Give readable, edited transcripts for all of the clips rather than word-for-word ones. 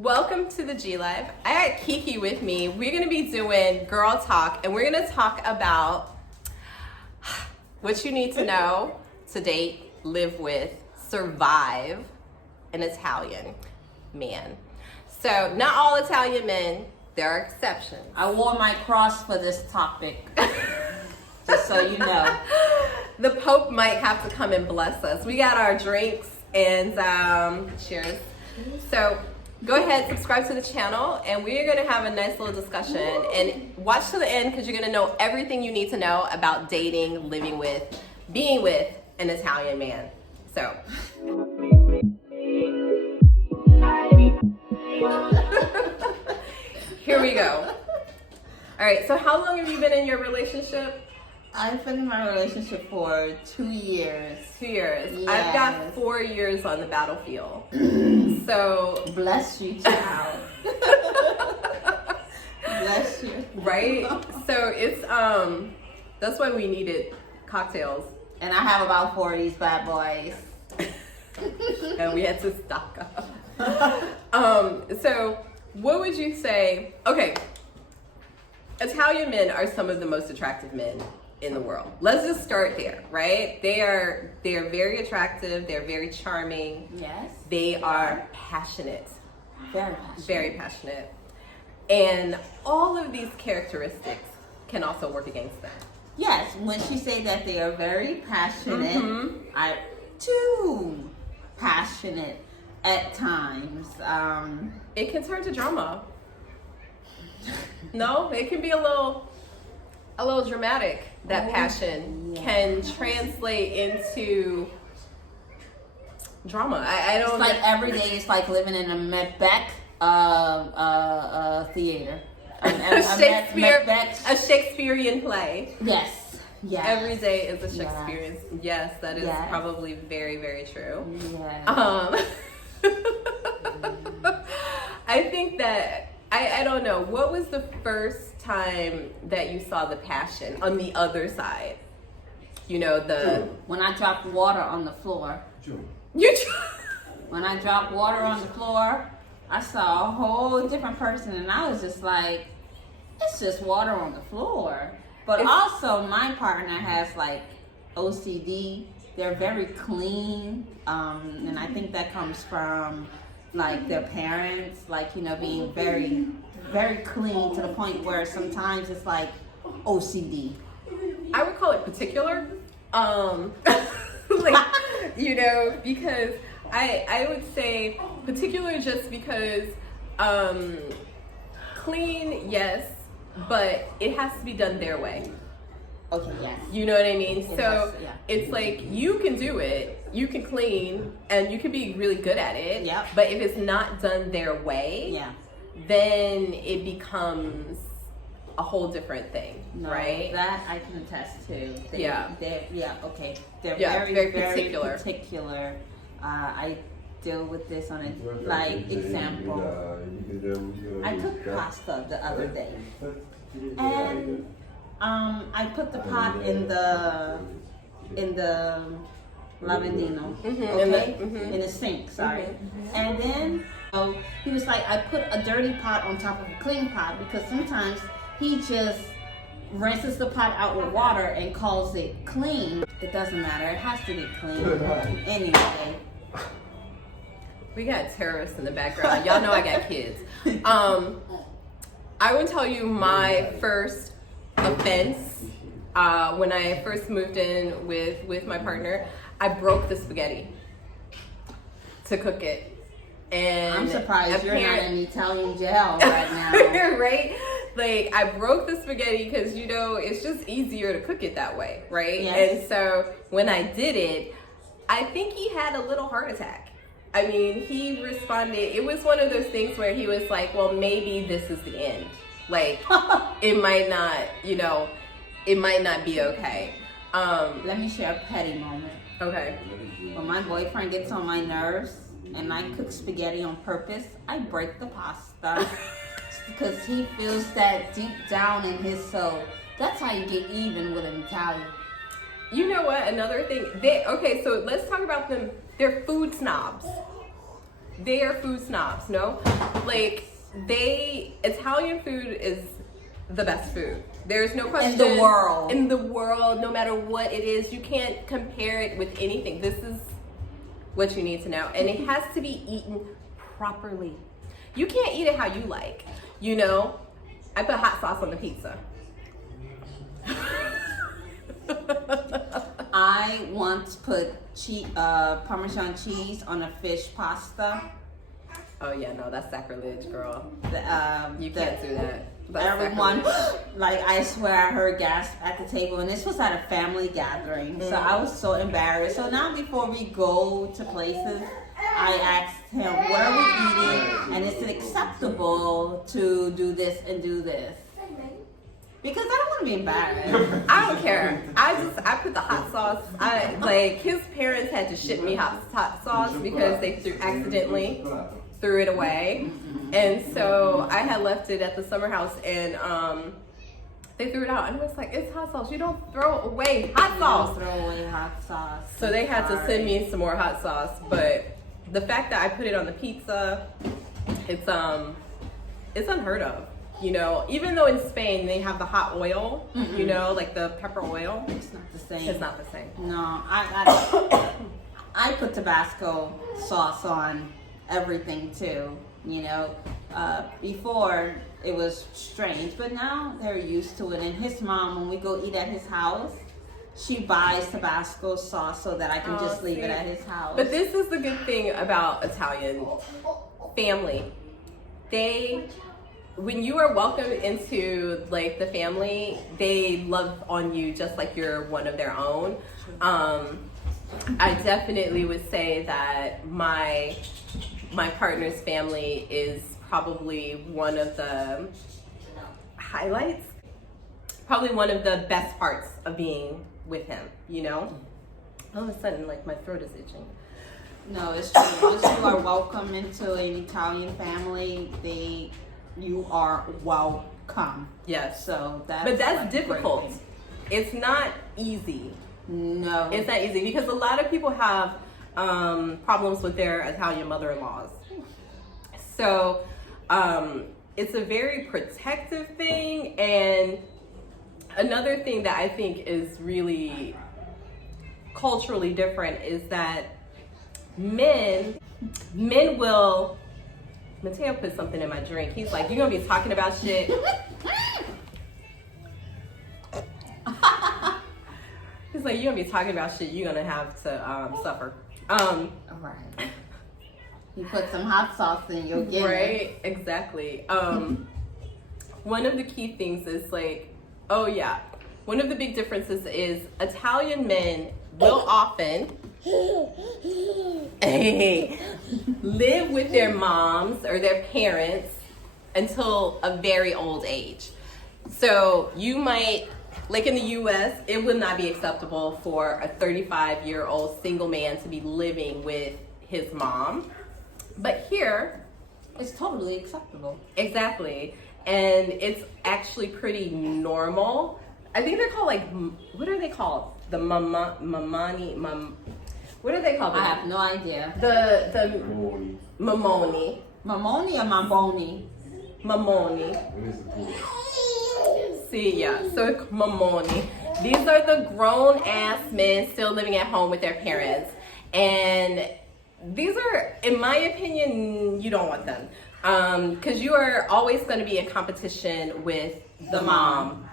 Welcome to the G Live. I got Kiki with me. We're going to be doing girl talk, and we're going to talk about what you need to know to date, live with, survive an Italian man. So, not all Italian men, there are exceptions. I wore my cross for this topic, just so you know. The Pope might have to come and bless us. We got our drinks and cheers. So, go ahead, subscribe to the channel, and we're going to have a nice little discussion. And watch to the end because you're going to know everything you need to know about dating, living with, being with an Italian man. So, here we go. All right, so how long have you been in your relationship? I've been in my relationship for 2 years. 2 years. Yes. I've got 4 years on the battlefield. So Bless you, child. Bless you. Right? So it's that's why we needed cocktails. And I have about 4 of these bad boys. And we had to stock up. So what would you say? Okay, Italian men are some of the most attractive men in the world. Let's just start there, right? They are very attractive, they're very charming. Yes. They are passionate. Very passionate. Very passionate. And all of these characteristics can also work against them. Yes, when she say that they are very passionate, Mhm. I too passionate at times. It can turn to drama. No, it can be a little dramatic. That passion can translate into drama. I don't. It's like every day is like living in a Macbeth theater. A Shakespearean play. Yes. Yes. Every day is a Shakespearean. Yes, that is probably very, very true. Yes. I think that I don't know. What was the first time that you saw the passion on the other side? You know, When I dropped water on the floor. You. When I dropped water on the floor, I saw a whole different person, and I was just like, it's just water on the floor. But also, my partner has like OCD. They're very clean, and I think that comes from like their parents, like, you know, being very, very clean to the point where sometimes it's like OCD. I would call it particular. Like, you know, because I would say particular just because clean, yes, but it has to be done their way. Okay, yes. You know what I mean? It's like you can do it, you can clean, and you can be really good at it. Yep. But if it's not done their way, then it becomes a whole different thing, right? That I can attest to. They're very, very very particular. I deal with this on a like example. I cooked pasta the other day, and I put the pot in the lavandino, in the sink. Sorry, and then he was like, I put a dirty pot on top of a clean pot because sometimes he just rinses the pot out with water and calls it clean. It doesn't matter. It has to be clean. Anyway. We got terrorists in the background. Y'all know I got kids. I would tell you my first offense when I first moved in with my partner. I broke the spaghetti to cook it. And I'm surprised you're not in Italian jail right now. Right? Like, I broke the spaghetti because, you know, it's just easier to cook it that way, right? Yes. And so when I did it, I think he had a little heart attack. I mean, he responded. It was one of those things where he was like, well, maybe this is the end. Like, it might not, you know, it might not be okay. Let me share a petty moment. Okay. When my boyfriend gets on my nerves and I cook spaghetti on purpose, I break the pasta because he feels that deep down in his soul. That's how you get even with an Italian. You know what? Another thing. Okay, so let's talk about them. They're food snobs. They are food snobs, no? like Italian food is the best food. There's no question. In the world. In the world, no matter what it is, you can't compare it with anything. This is what you need to know. And it has to be eaten properly. You can't eat it how you like. You know, I put hot sauce on the pizza. I once put Parmesan cheese on a fish pasta. Oh yeah, no, that's sacrilege, girl. You The- can't do that. That's Everyone, sacrilege. like, I swear I heard gasp at the table, and this was at a family gathering, so I was so embarrassed. So now before we go to places, I asked him, what are we eating, and is it acceptable to do this and do this? Because I don't want to be embarrassed. I don't care. I put the hot sauce. His parents had to ship me hot sauce because they accidentally threw it away. And so I had left it at the summer house, and they threw it out. And I was like, it's hot sauce. You don't throw away hot sauce. Throw away hot sauce. So they had to send me some more hot sauce. But the fact that I put it on the pizza, it's unheard of. You know, even though in Spain they have the hot oil, you know, like the pepper oil. It's not the same. It's not the same. No, I put Tabasco sauce on everything too. You know, before it was strange, but now they're used to it. And his mom, when we go eat at his house, she buys Tabasco sauce so that I can just leave it at his house. But this is the good thing about Italian family. When you are welcomed into like the family, they love on you just like you're one of their own. I definitely would say that my partner's family is probably one of the highlights, probably one of the best parts of being with him, you know? All of a sudden, like, my throat is itching. No, it's true. Once you are welcome into an Italian family, you are welcome. Yes. So that's But that's like a great difficult. thing. It's not easy. No. It's not easy because a lot of people have problems with their Italian mother-in-laws. So it's a very protective thing. And another thing that I think is really culturally different is that men will, Mateo put something in my drink. He's like, you're gonna be talking about shit. He's like, you're gonna be talking about shit you're gonna have to suffer. Right. You put some hot sauce in your dinner. Right, exactly. One of the key things is like, one of the big differences is Italian men will often live with their moms or their parents until a very old age. So you might, like in the US, it would not be acceptable for a 35-year-old single man to be living with his mom. But here, It's totally acceptable. exactly. And it's actually pretty normal. I think they're called what are they called? The Mamani, what are they called? I have no idea. The Mamoni. Mamoni or Mamboni? Mamoni. See, yeah, so it's Mamoni. These are the grown-ass men still living at home with their parents. And these are, in my opinion, you don't want them. Because you are always going to be in competition with the mom.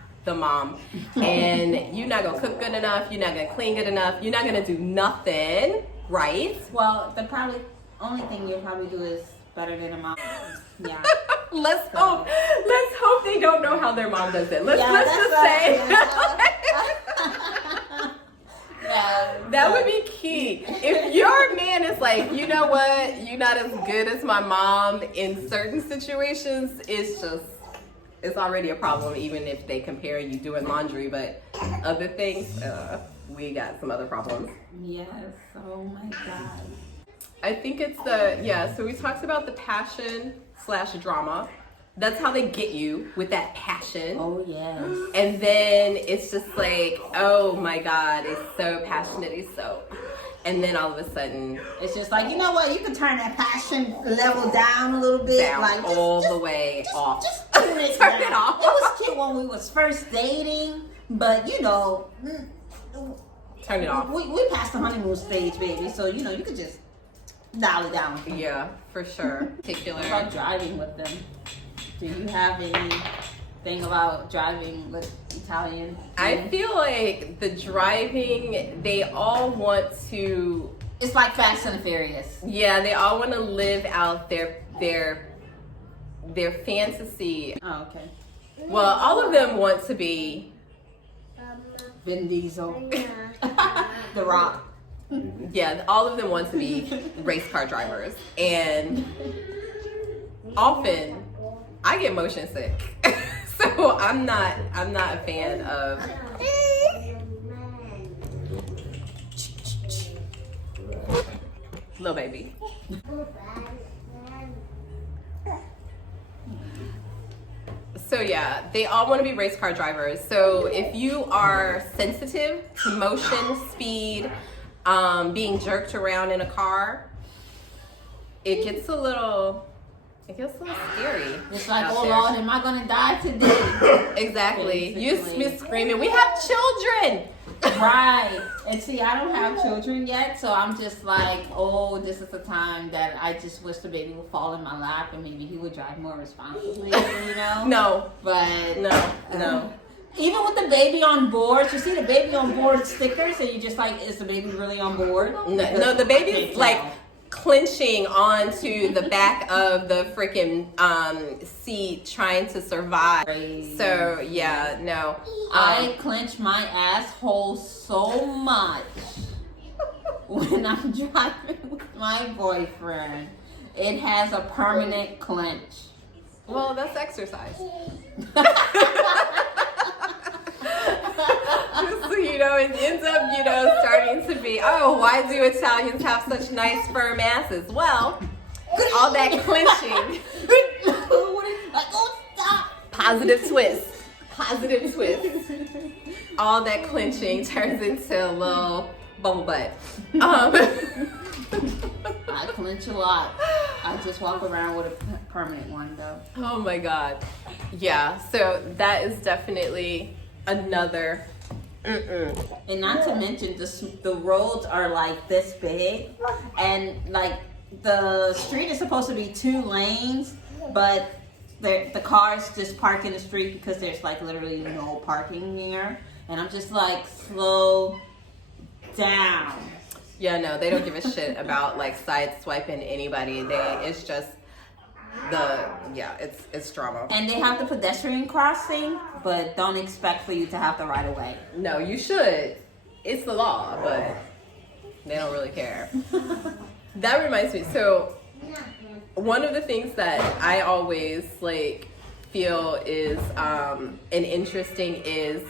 And you're not going to cook good enough. You're not going to clean good enough. You're not going to do nothing, right? Well, the probably only thing you'll probably do is better than a mom. Yeah. Let's hope they don't know how their mom does it. Let's just say. That would be key. If your man is like, you know what, you're not as good as my mom in certain situations, it's already a problem, even if they compare you doing laundry, but other things, we got some other problems. Yes. Oh my God. I think it's so we talked about the passion/drama. That's how they get you with that passion. Oh yes. And then it's just like, oh my God, it's so passionate, and then all of a sudden it's just like, you know what, you can turn that passion level down a little bit, down, like all the way off. Just tune it Turn down. it off. It was cute when we was first dating, but you know, Turn it off. we passed the honeymoon stage, baby, so you know, you could just dial it down. Yeah, for sure. Particular. What about driving with them? Do you have anything about driving with Italian? I feel like the driving, they all want to. It's like Fast and Furious. Yeah, they all want to live out their fantasy. Oh, okay. Well, all of them want to be Vin Diesel, The Rock. Yeah, all of them want to be race car drivers, and often I get motion sick, so I'm not a fan of. Little baby. So yeah, they all want to be race car drivers. So if you are sensitive to motion, speed, being jerked around in a car, it gets a little scary. It's like, out oh there. Lord, am I gonna die today? Exactly. You Basically. be screaming, we have children. Right. And see, I don't have children yet, so I'm just like, oh, this is the time that I just wish the baby would fall in my lap and maybe he would drive more responsibly, you know? No. But No. even with the baby on board, you see the baby on board stickers, and you just like, is the baby really on board? No, the baby's like clenching onto the back of the freaking seat trying to survive. Crazy. So yeah, no. I clench my asshole so much when I'm driving with my boyfriend. It has a permanent clench. Well, that's exercise. So, you know, it ends up, you know, starting to be, oh, why do Italians have such nice firm asses? Well, all that clenching. Positive twist. Positive twist. All that clenching turns into a little bubble butt. I clench a lot. I just walk around with a permanent one, though. Oh my God. Yeah, so that is definitely another. And not to mention, the roads are like this big, and like the street is supposed to be 2 lanes, but the cars just park in the street because there's like literally no parking here. And I'm just like, slow down. Yeah, no, they don't give a shit about like side swiping anybody. It's just it's drama. And they have the pedestrian crossing, but don't expect for you to have the right of way. No, you should. It's the law, but they don't really care. That reminds me. So one of the things that I always like feel is an interesting is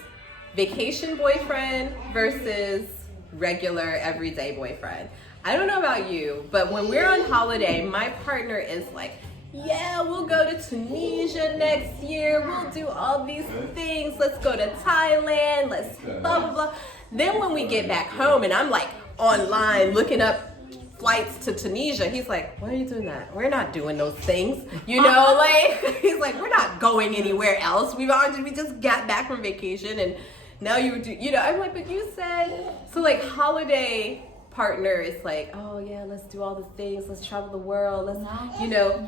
vacation boyfriend versus regular everyday boyfriend. I don't know about you, but when we're on holiday, my partner is like, yeah, we'll go to Tunisia next year. We'll do all these things. Let's go to Thailand. Let's blah, blah, blah. Then when we get back home and I'm like online looking up flights to Tunisia, he's like, why are you doing that? We're not doing those things. You know, like, he's like, we're not going anywhere else. We just got back from vacation and now you do, you know, I'm like, but you said, so like holiday partner is like, oh yeah, let's do all the things, let's travel the world, let's, you know,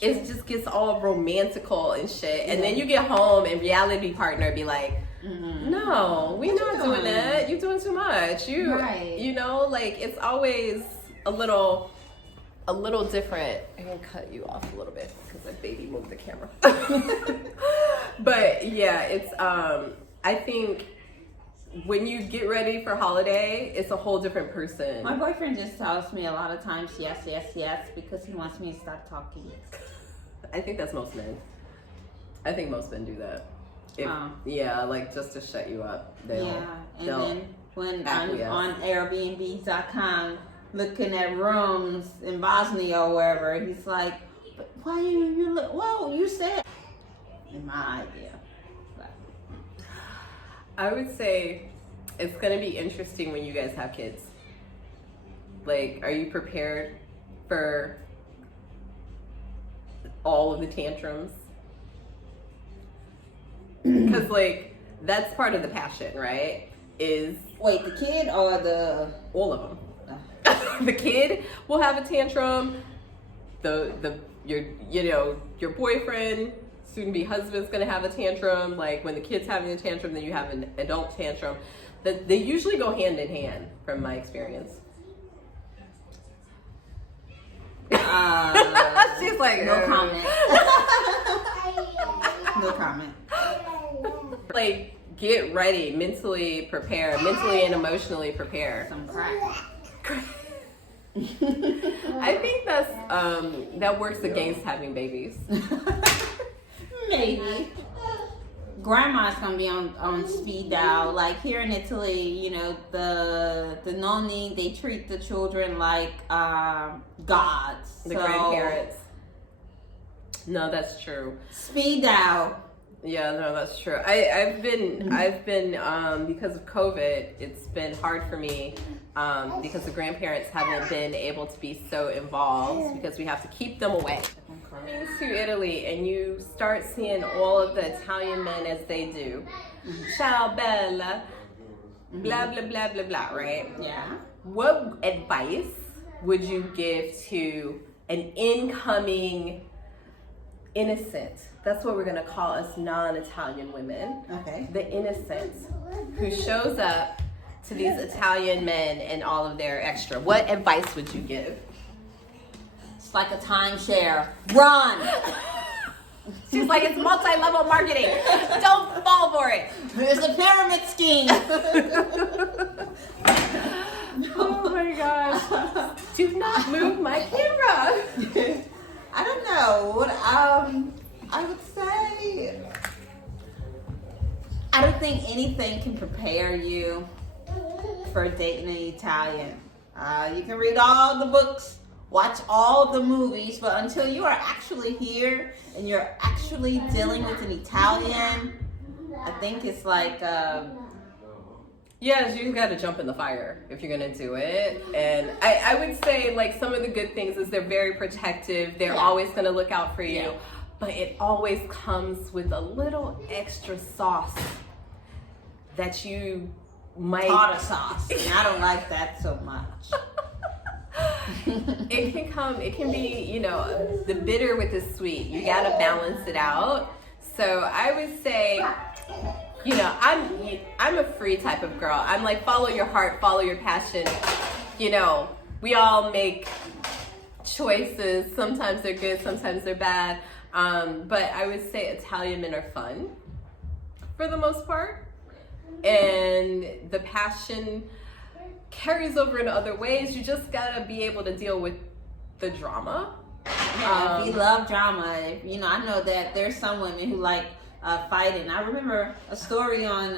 it just gets all romantical and shit. And then you get home and reality partner be like, no, we're not doing that. You're doing too much. You know, like it's always a little different. I'm gonna cut you off a little bit because the baby moved the camera. But yeah, it's I think when you get ready for holiday, it's a whole different person. My boyfriend just tells me a lot of times yes, yes, yes, because he wants me to stop talking. I think that's most men. I think most men do that. Yeah, like just to shut you up. And then when I'm on Airbnb.com looking at rooms in Bosnia or wherever, he's like, but why you look, well, you said, in my idea. I would say it's going to be interesting when you guys have kids. Like, are you prepared for all of the tantrums? Because, like, that's part of the passion, right? Is Wait, the kid or the... all of them. The kid will have a tantrum. Your boyfriend, soon-to-be husband's gonna have a tantrum. Like, when the kid's having a tantrum, then you have an adult tantrum. They usually go hand in hand, from my experience. She's like, no comment. No comment. Like, get ready, mentally prepare, mentally and emotionally prepare. Some crack. I think that works against having babies. Maybe. Grandma's gonna be on speed dial. Like here in Italy, you know, the nonni, they treat the children like gods. The grandparents. No, that's true. Speed dial. Yeah, no, that's true. I've been because of COVID, it's been hard for me because the grandparents haven't been able to be so involved because we have to keep them away. Coming to Italy and you start seeing all of the Italian men as they do. Ciao bella, blah blah blah blah blah, right? Yeah. What advice would you give to an incoming innocent? That's what we're gonna call us non-Italian women. Okay. The innocent who shows up to these Italian men and all of their extra. What advice would you give? It's like a timeshare. Run! She's like, it's multi-level marketing. Don't fall for it. It's a pyramid scheme. Oh my gosh. Do not move my camera. I don't know. What I would say, I don't think anything can prepare you for dating an Italian. You can read all the books, watch all the movies, but until you are actually here and you're actually dealing with an Italian, I think it's like yes, you gotta jump in the fire if you're gonna do it. And I would say, like, some of the good things is they're very protective. They're always gonna look out for you. Yeah. But it always comes with a little extra sauce that you might... tartar sauce, and I don't like that so much. It can be, you know, the bitter with the sweet. You gotta balance it out. So I would say, you know, I'm a free type of girl. I'm like, follow your heart, follow your passion. You know, we all make choices. Sometimes they're good, sometimes they're bad. But I would say Italian men are fun for the most part. And the passion carries over in other ways. You just gotta be able to deal with the drama. Yeah, if you love drama, you know, I know that there's some women who like fighting. I remember a story on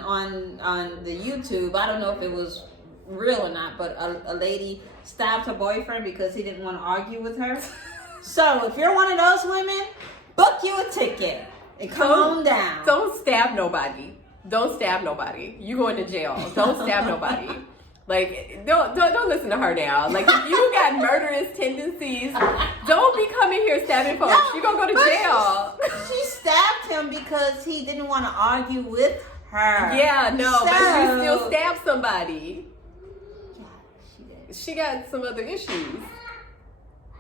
the YouTube. I don't know if it was real or not, but a lady stabbed her boyfriend because he didn't want to argue with her. So if you're one of those women, book you a ticket and come on down. Don't stab nobody. Don't stab nobody. You going to jail. Don't stab nobody. Like, don't listen to her now. Like, if you got murderous tendencies, don't be coming here stabbing folks. You're gonna go to jail. She stabbed him because he didn't want to argue with her. Yeah, no, So- but you still stabbed somebody. Yeah, She got some other issues.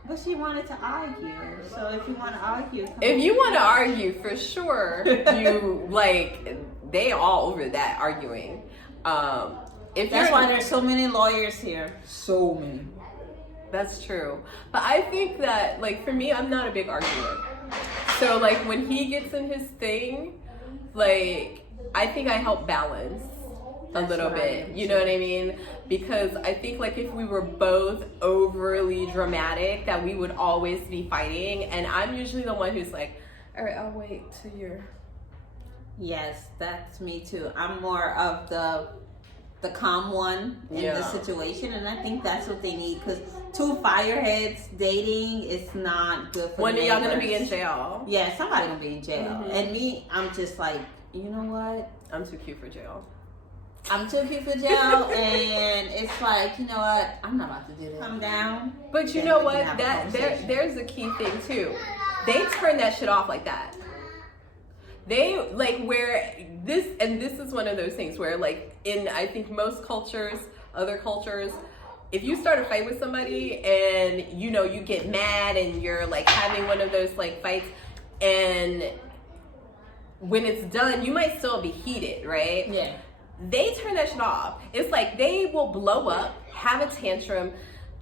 but she wanted to argue. So if you want to argue, come If on. you want to argue, for sure, you like they all over that arguing. If That's you're- why there's so many lawyers here. So many. That's true. But I think that, like, for me, I'm not a big arguer. So, like, when he gets in his thing, like, I think I help balance a little bit. You know what I mean? Because I think, like, if we were both overly dramatic, that we would always be fighting. And I'm usually the one who's like, all right, I'll wait till you're... Yes, that's me too. I'm more of the calm one in the situation, and I think that's what they need, because two fireheads dating is not good for When are y'all gonna neighbors. be in jail? Yeah, somebody gonna be in jail. Mhm. And me, I'm just like, you know what? I'm too cute for jail. I'm too cute for jail, and it's like, you know what? I'm not about to do this. Come down. But you know what? There's a key thing too. They turn that shit off like that. They like where this is one of those things where like in I think most cultures, other cultures, if you start a fight with somebody and you know you get mad and you're like having one of those like fights, and when it's done you might still be heated, right? Yeah. They turn that shit off. It's like they will blow up, have a tantrum,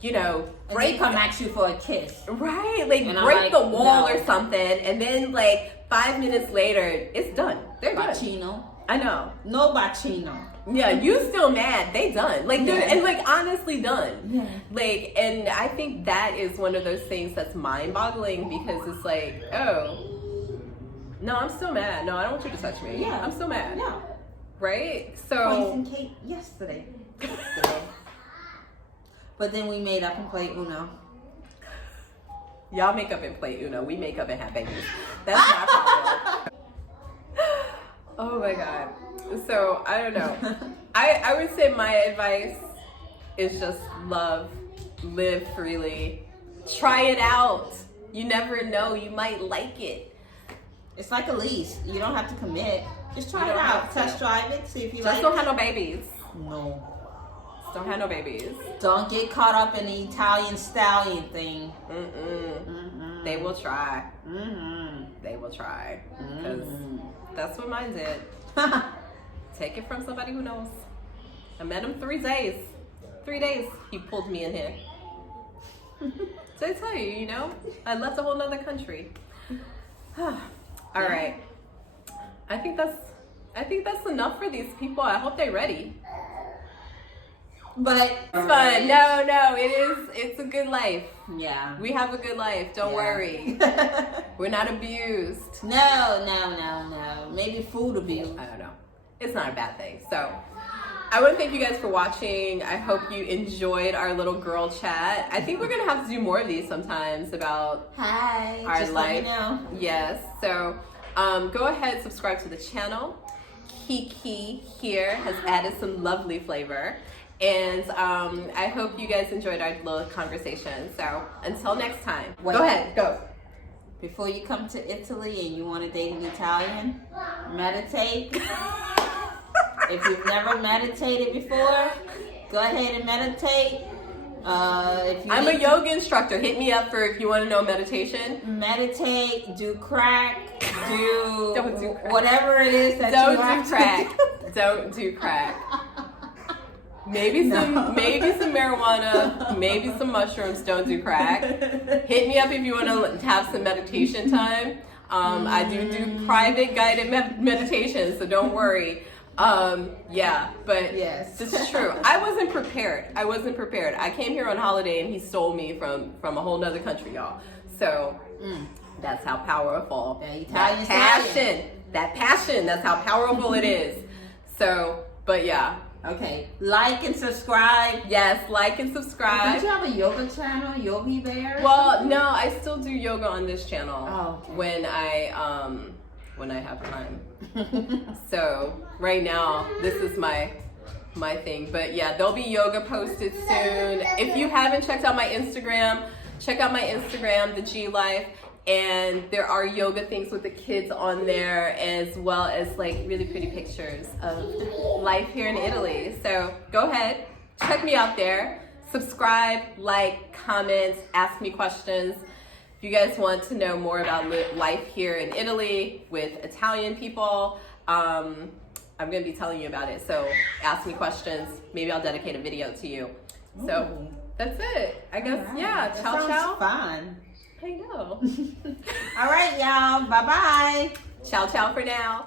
you know, and they come at you for a kiss. Right, like break the wall or something, and then like 5 minutes later, it's done. They're done. Bacino. I know. No bacino. Yeah, you still mad. They done. Like they're and like honestly done. Yeah. Like, and I think that is one of those things that's mind-boggling because it's like, oh, no, I'm still mad. No, I don't want you to touch me. Yeah. I'm still mad. Yeah. Right? So. Poison cake yesterday. But then we made up and played Uno. Y'all make up and play Uno. We make up and have babies. That's my problem. Oh my God. So I don't know. I would say my advice is just love, live freely, try it out. You never know. You might like it. It's like a lease. You don't have to commit. Just try You it don't out. have to. Test drive it. See if you Just like don't it. have no babies. No. Just don't have no babies. Don't get caught up in the Italian stallion thing. They will try. Mm-hmm. They will try. Because that's what mine did. Take it from somebody who knows. I met him 3 days. 3 days he pulled me in here. So I tell you, you know, I left a whole nother country. All right. I think that's enough for these people. I hope they're ready. But It's fun. No, it's a good life. yeah. We have a good life. Don't worry. We're not abused. No. Maybe food abuse. I don't know. It's not a bad thing. So I want to thank you guys for watching. I hope you enjoyed our little girl chat. I think we're going to have to do more of these sometimes about Hi. our Just life. let me know. Yes. So go ahead, subscribe to the channel. Kiki here has added some lovely flavor. And I hope you guys enjoyed our little conversation. So until next time. Wait. Go ahead. Go. Before you come to Italy and you want to date an Italian, meditate. If you've never meditated before, go ahead and meditate. I'm a yoga instructor. Hit me up for if you want to know meditation. Meditate, do crack, Don't do crack. whatever it is that Don't you have do crack. Don't do crack. Maybe some marijuana, maybe some mushrooms. Don't do crack. Hit me up if you want to have some meditation time. I do private guided meditation, so don't worry. Yeah, but Yes. this is true. I wasn't prepared. I came here on holiday and he stole me from a whole nother country, y'all. So that's how powerful The Italian that passion, that's how powerful it is. So, but yeah. Okay, like and subscribe. Yes, like and subscribe. Don't you have a yoga channel, Yogi Bear? Well, no, I still do yoga on this channel. Oh, okay. when I have time. So right now, this is my thing. But yeah, there'll be yoga posted soon. If you haven't checked out my Instagram, check out my Instagram, the G Life. And there are yoga things with the kids on there, as well as like really pretty pictures of life here in Italy. So go ahead, check me out there. Subscribe, like, comment, ask me questions. If you guys want to know more about life here in Italy with Italian people, I'm going to be telling you about it. So ask me questions. Maybe I'll dedicate a video to you. So that's it. I guess, Right. yeah. That Ciao, sounds ciao. fun. I know. All right, y'all. Bye-bye. Ciao, ciao for now.